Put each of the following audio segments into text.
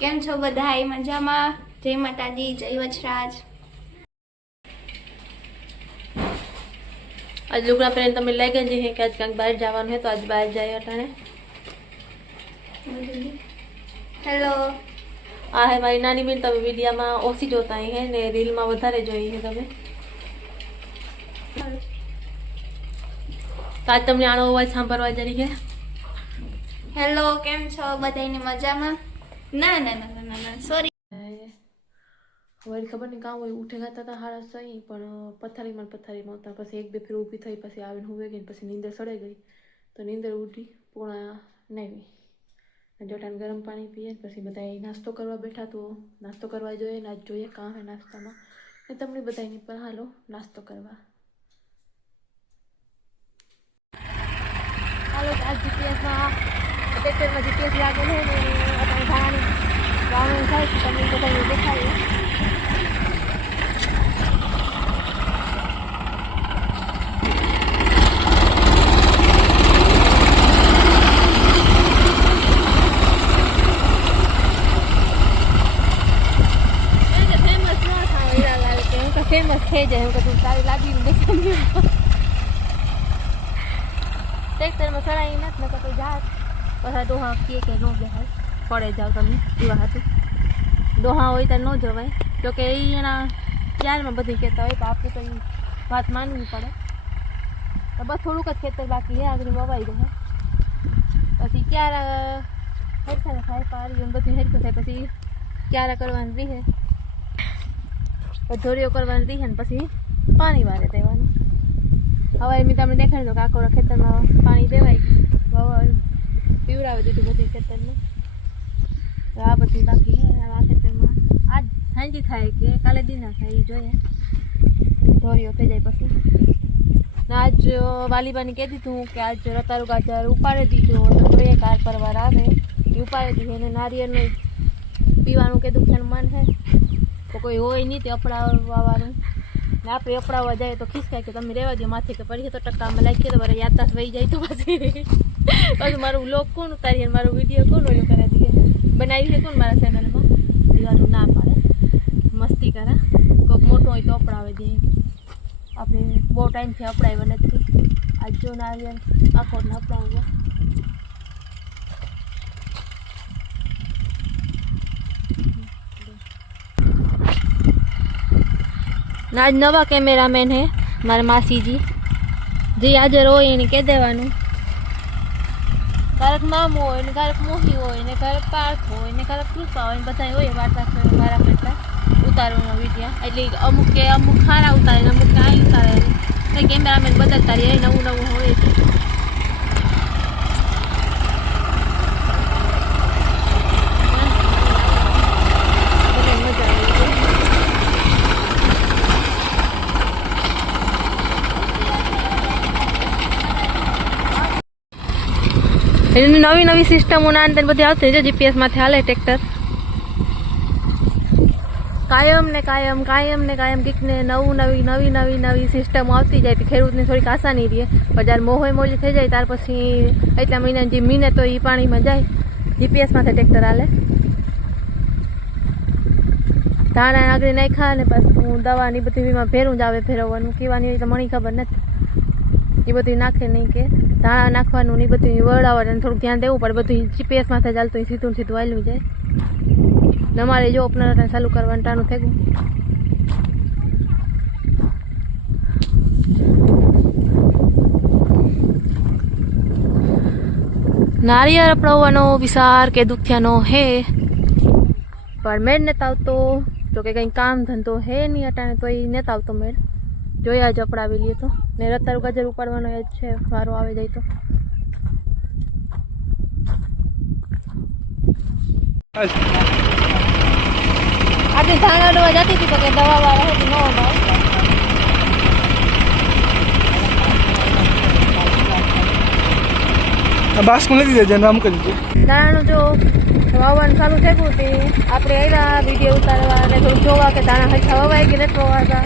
કેમ છો બધા? મજામાં? જય માતાજી, જય વચરાજ। आज लुगड़ा पहन तो मिल गए जी है कि आज कहीं बाहर जावान है तो आज बाहर जाए अटाने। हेलो आ है मारी नानी बेन तब वीडियो में ओसी जोता है ने रील में વધારે જોઈ है તમે। आज તમને આનો અવાજ સાંભળવા જરી છે। हेलो કેમ છો બધાયને? મજામાં? ના ના ના ના ના સોરી। वरी खबर नहीं कहाँ उठे गया था हारा सही पर पत्थरी में होता पस एक बे फिर ऊभी थी पसी आवीने हुए गई पसी नींदर सड़े गई तो नींदर उठी पूरा नहीं जोटान गरम पानी पीए पसी बताए नास्तो करवा बैठा तो नास्तो करवा જોઈએ ને આજ જોઈએ કાં હે નાસ્તામાં એ તમને બતાવી નહીં પણ હાલો નાસ્તો કરવા હાલો આજ જીપીએસમાં ટ્રેક્ટરમાં જીપીએસ લાગેલું છે ને અત્યારે ધારાની વાવણી થાય છે તમને બધાને દેખાય। फेमस थे जाए तो तारी लागी ट्रेक्टर में चढ़ाई मत न तो जात पछा दोहा किए के नो जाए पड़े जाओ तमे एवा हाथी दोहा होय त न जवाय जो के एना चार में बधी कहता होय तो आपको तो बात मानवी पड़े तो बस थोड़ुक ज खेतर बाकी है आगरी ववाई जाए पछी क्यारा हेरखा थाय पारी बधी हेरखो थाय पछी क्यारा करवानी रही है धोरियो करवानी रही है पछी पानी वारे देवानुं। हवाए में तमने देखाड़ी दो काकोड़ा खेतर में पानी देवाई गયું पीवरावी दीधुं बधुं खेतर में आ बधुं बाकी है। आ खेतर में आज सांजी थाय के काले दीना थाय ए जोईए धोरियो थई जाय पछी आज वालीबाने कही दीधुं के आज रतारू गाजर उपाड़ी दीधो तो जोईए कार परवार आवे ए उपाड़ी दीधुं ने नारिયેળનું पीवानुं कीधुं छे मन है तो कोई होय नहीं तो अपड़ावावानुं ने आपणे अपड़ावा जाए तो खिसकाय के तमे रेवा दो माथे के पड़ी तो टक्का में लागी तो बराबर याददाश्त वही जाए तो पाछी मारू व्लॉग कोण उतारी मारू विडियो कोण ओलो करा दिए बनावी है कोण मारा चेनल में दीवानुं ना पाड़े मस्ती करा कोक मोटो होय तो अपड़ावे दे आपणे बहुत टाइम थी अपड़ाव्या नथी आज जो नारिયેળ आखोटने अपड़ाव्या आज नवा कैमरामैन है मारा मासी जी जी हाजर हो कह देवानुं क्यारेक मामू होय ने क्यारेक मोही होय ने क्यारेक पार्थ होय ने क्यारेक कृपा होय बधाय होय वार्ता मारा करता उतारवाना विडिया एटले अमुक के अमुक खारा उतारे ने अमुक काई उतारे कई कैमरामैन बदलता रहे नवुं नवुं होय नवी नवी सिस्टमों बधी आवती है जीपीएस में हाले ट्रेक्टर कायम ने कायम कायम ने कायम किक ने नवी नवी नवी नवी नवी सिस्टम आती जाए खेडूत ने थोड़ी आसानी रहे पर जब मोहोय मोली थी जाए त्यार पछी एटला महीना जे मीने तो ई पानी में जाए जीपीएस में ट्रेक्टर हाले धाणा आगळ नाख्या ने पाछुं दवा नी बधी में भेरूं ज आवे फेरववानुं केवानी तो मने खबर नथी ए बधुं नाखे नहीं के धाणा नाखवानुं नहीं बधुं वळाववानुं थोड़ुं ध्यान देवुं पड़े बधुं जीपीएस में चालतुं सीधुं सीधुं हाल्युं जाए नमारे जो अपना चालू करवानुं टाणुं थई गयुं नारिયેળ अपड़ाववानो विचार के दुखियानो है पर मेळ नथी आवतो जो के कई काम धंधो है नहीं अटाणे तो ई नथी आवतो मेळ जोईए आज अपड़ावी लीए तो ने रतारू गाजर उपाड़वानो है वारो आवे जाए तो आज धाणा डोवा जाती थी तो के दवा वाला है तो न बास को नहीं दीजिए नाम कर दीजिए दाणा जो वावવાનું ચાલુ થઈ ગયું તે આપણે એના વિડીયો ઉતારવા અને થોડું જોવા કે દાણા હરખા વવાઈ કે નથી વવાતા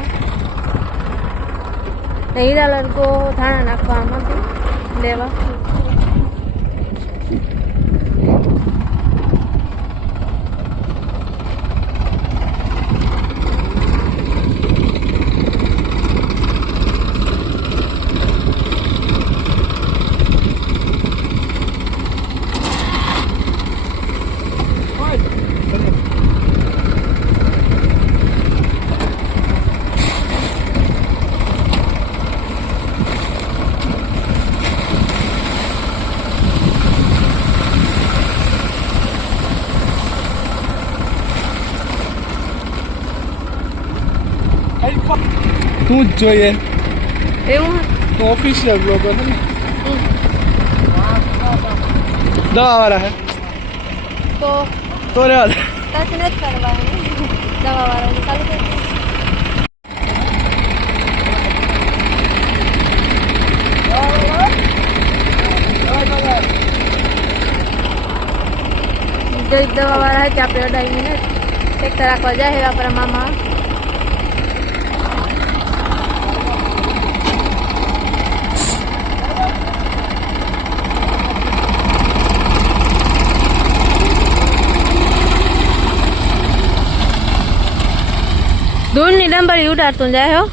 ને હીરાલાલ તો ધાણા નાખવા આમાંથી લેવા તું જ જોઈએ એવું તું ઓફિशियल બ્લોગર है दवा वाला है તો तो रेवा दे કશું નથી કરવાનું દવા વાળાનું ચાલુ કરી जो दवा वाला है ત્યાં આપણે 2.5 મિનિટ ટ્રેક્ટર રાખવા જાય આપણા મામા ધૂળની ડંબરી ઉડાડતું જાય હો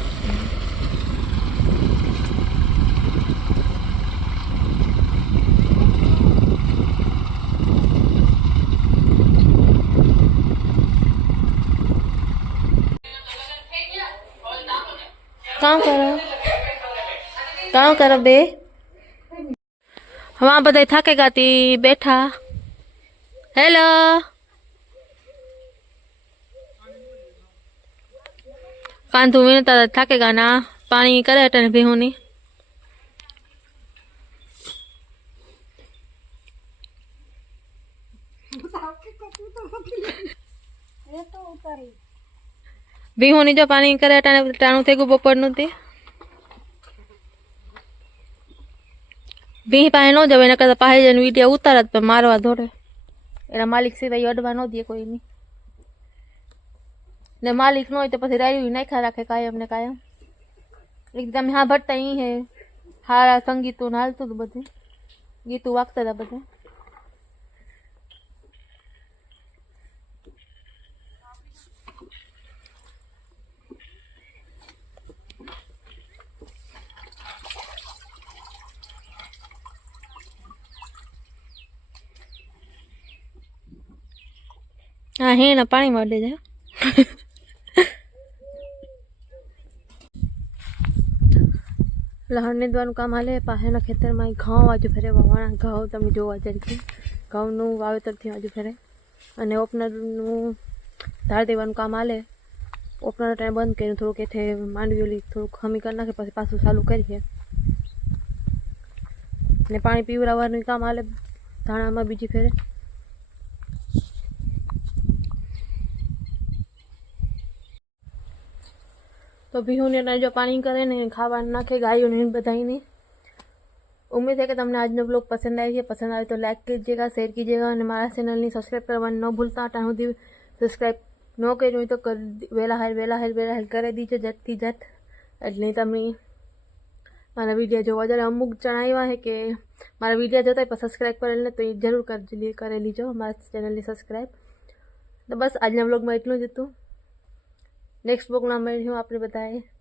કામ કરો બે વहाँ બધા થાકે ગાતી બેઠા હેલો કાંધું વીણતા થાકેગા ના પાણી કરે અટને ભીહુની ભીહુની જો પાણી કરે અટને ટાણું થઈ ગયું બપોરનું તે ભીહ પાસે ન જવાય એના કરતા પાસે જઈને વિડીયો ઉતારે તો મારવા દોડે એના માલિક સિવાય અડવા ન દે કોઈ નહીં ને માલિક ન હોય તો પછી રાયડું નાખ્યા રાખે કાયમ ને કાયમ એટલે તમે હા ભરતા અહીં હે હારા સંગીતું ને હાલતું હતું બધું ગીતું વાગતા હતા બધા હા હેના પાણી માં દે જાય લહણ નીંદવાનું કામ હાલે પાસેના ખેતરમાં ઘઉં આજુ ફેરે વાવવાના ઘઉં તમે જોવા જરીથી ઘઉંનું વાવેતરથી આજુ ફેરે અને ઓપનરનું ધાર દેવાનું કામ હાલે ઓપનર ટાઈમ બંધ કરીને થોડુંક એઠે માંડવી ઓલી થોડુંક ખમી કરી નાખે પછી પાછું ચાલુ કરીએ ને પાણી પીવડાવવાનું કામ હાલે ધાણામાં બીજી ફેરે तो भीहूने जो पानी करे ने खावा नाखे गायों ने बधाई उम्मीद है कि तुमने आज ब्लॉग पसंद आई है पसंद आए तो लाइक कीजिएगा शेयर कीजिएगा और हमारा चैनल ने सब्सक्राइब करवा न भूलता टाइम સુધી सब्सक्राइब न કર્યું તો વેલા હાલ કરી દીજો જટ થી જટ એટલે તમે મારા વિડીયો જોવા જરા અમુક જણાવ્યા है કે મારા વિડીયો જોતા પણ સબસ્ક્રાઇબ કરેલ ને તો એ જરૂર કરી લીજો મારા ચેનલને સબસ્ક્રાઇબ तो बस આજના વ્લોગમાં એટલું જ હતું नेक्स्ट बुक नाम मैं आपने बताया